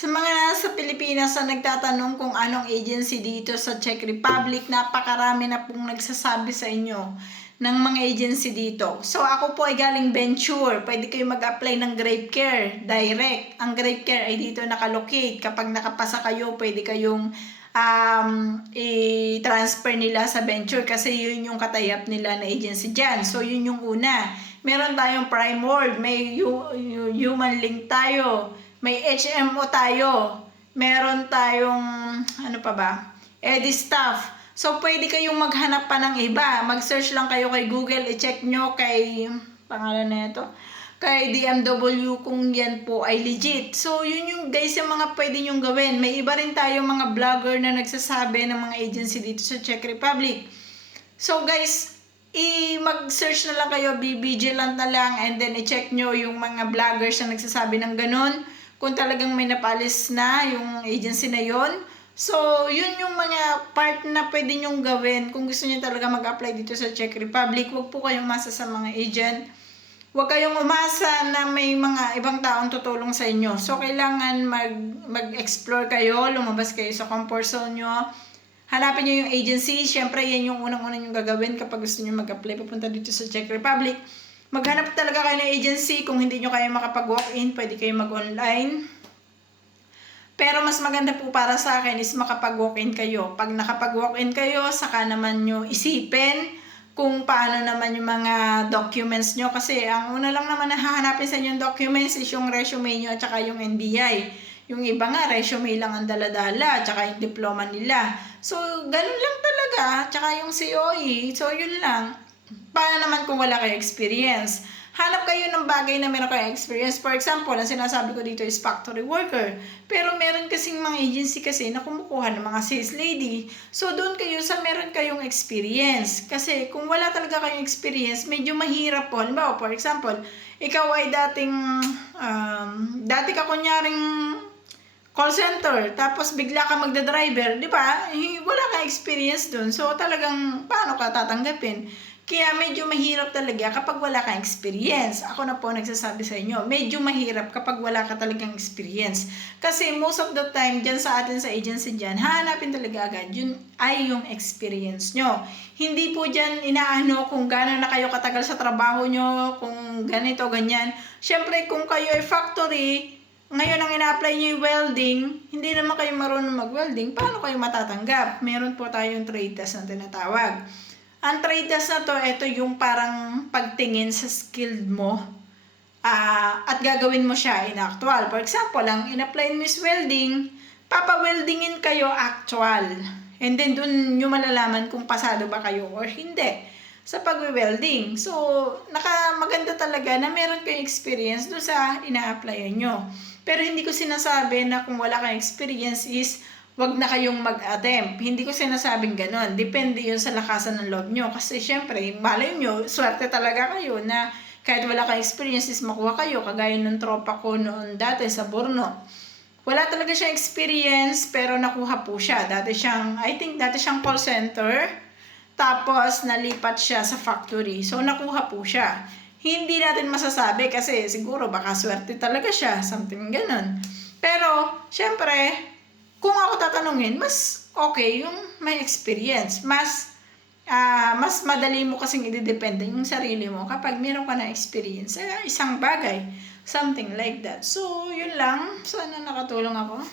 Sa mga nasa Pilipinas na nagtatanong kung anong agency dito sa Czech Republic, napakarami na pong nagsasabi sa inyo ng mga agency dito. So ako po ay galing Venture. Pwede kayo mag-apply ng Grape Care direct. Ang Grape Care ay dito nakalocate. Kapag nakapasa kayo, pwede kayong i-transfer nila sa Venture kasi yun yung katayap nila na agency dyan. So yun yung una. Meron tayong Prime World, may Human Link tayo, may HMO tayo, meron tayong ano pa ba? EdiStaff. So pwede kayong maghanap pa ng iba. Mag-search lang kayo kay Google, i-check nyo kay pangalan na ito, kay DMW kung yan po ay legit. So yun yung guys yung mga pwede nyong gawin. May iba rin tayo mga vlogger na nagsasabi ng mga agency dito sa Czech Republic. So guys, mag-search na lang kayo, be vigilant na lang, and then i-check nyo yung mga vloggers na nagsasabi ng ganun. Kung talagang may napalis na yung agency na yon. So, yun yung mga part na pwede nyong gawin kung gusto nyo talaga mag-apply dito sa Czech Republic. Huwag po kayong umasa sa mga agent. Huwag kayong umasa na may mga ibang taong tutulong sa inyo. So, kailangan mag-explore kayo, lumabas kayo sa comfort zone nyo. Hanapin nyo yung agency. Siyempre, yan yung unang-unang yung gagawin kapag gusto nyo mag-apply papunta dito sa Czech Republic. Maghanap talaga kayo ng agency. Kung hindi nyo kayo makapag-walk-in, pwede kayo mag-online. Pero mas maganda po para sa akin is makapag-walk-in kayo. Pag nakapag-walk-in kayo, saka naman nyo isipin kung paano naman yung mga documents nyo. Kasi ang una lang naman na hahanapin sa inyong documents is yung resume nyo at saka yung NBI. Yung iba nga, resume lang ang dala-dala, tsaka yung diploma nila. So, ganun lang talaga, tsaka yung COE. So, yun lang. Paano naman kung wala kayo experience? Hanap kayo ng bagay na meron kayong experience. For example, ang sinasabi ko dito is factory worker. Pero meron kasing mga agency kasi na kumukuha ng mga sales lady. So, doon kayo sa meron kayong experience. Kasi kung wala talaga kayong experience, medyo mahirap po. Halimbawa, for example, ikaw ay dati ka kunyaring call center, tapos bigla ka magda-driver, di ba? Wala kang experience doon. So, talagang paano ka tatanggapin? Kaya medyo mahirap talaga kapag wala kang experience. Ako na po nagsasabi sa inyo, medyo mahirap kapag wala ka talagang experience. Kasi most of the time, dyan sa atin sa agency dyan, hahanapin talaga agad, yun ay yung experience nyo. Hindi po dyan inaano kung gano'n na kayo katagal sa trabaho nyo, kung ganito, ganyan. Siyempre, kung kayo ay factory, ngayon ang ina-apply nyo yung welding, hindi naman kayo marunong mag-welding, paano kayo matatanggap? Meron po tayong trade test na tinatawag. Ang trade test na to, ito yung parang pagtingin sa skilled mo at gagawin mo siya in actual. For example, ang in-apply mo is welding, papa-weldingin kayo actual. And then dun nyo malalaman kung pasado ba kayo or hindi sa pag-welding. So, maganda talaga na meron kayong experience doon sa ina-applyan nyo. Pero hindi ko sinasabi na kung wala kayong experience is wag na kayong mag-attempt. Hindi ko sinasabing ganon. Depende yun sa lakasan ng loob nyo. Kasi syempre, malay nyo, swerte talaga kayo na kahit wala kayong experience is makuha kayo. Kagaya ng tropa ko noon dati sa Borno. Wala talaga siyang experience pero nakuha po siya. I think dati siyang call center. Tapos nalipat siya sa factory. So nakuha po siya. Hindi natin masasabi kasi siguro baka swerte talaga siya. Something ganon. Pero syempre, kung ako tatanungin, mas okay yung may experience. Mas madali mo kasing idedepende yung sarili mo kapag meron ka na experience sa isang bagay. Something like that. So, yun lang. Sana nakatulong ako.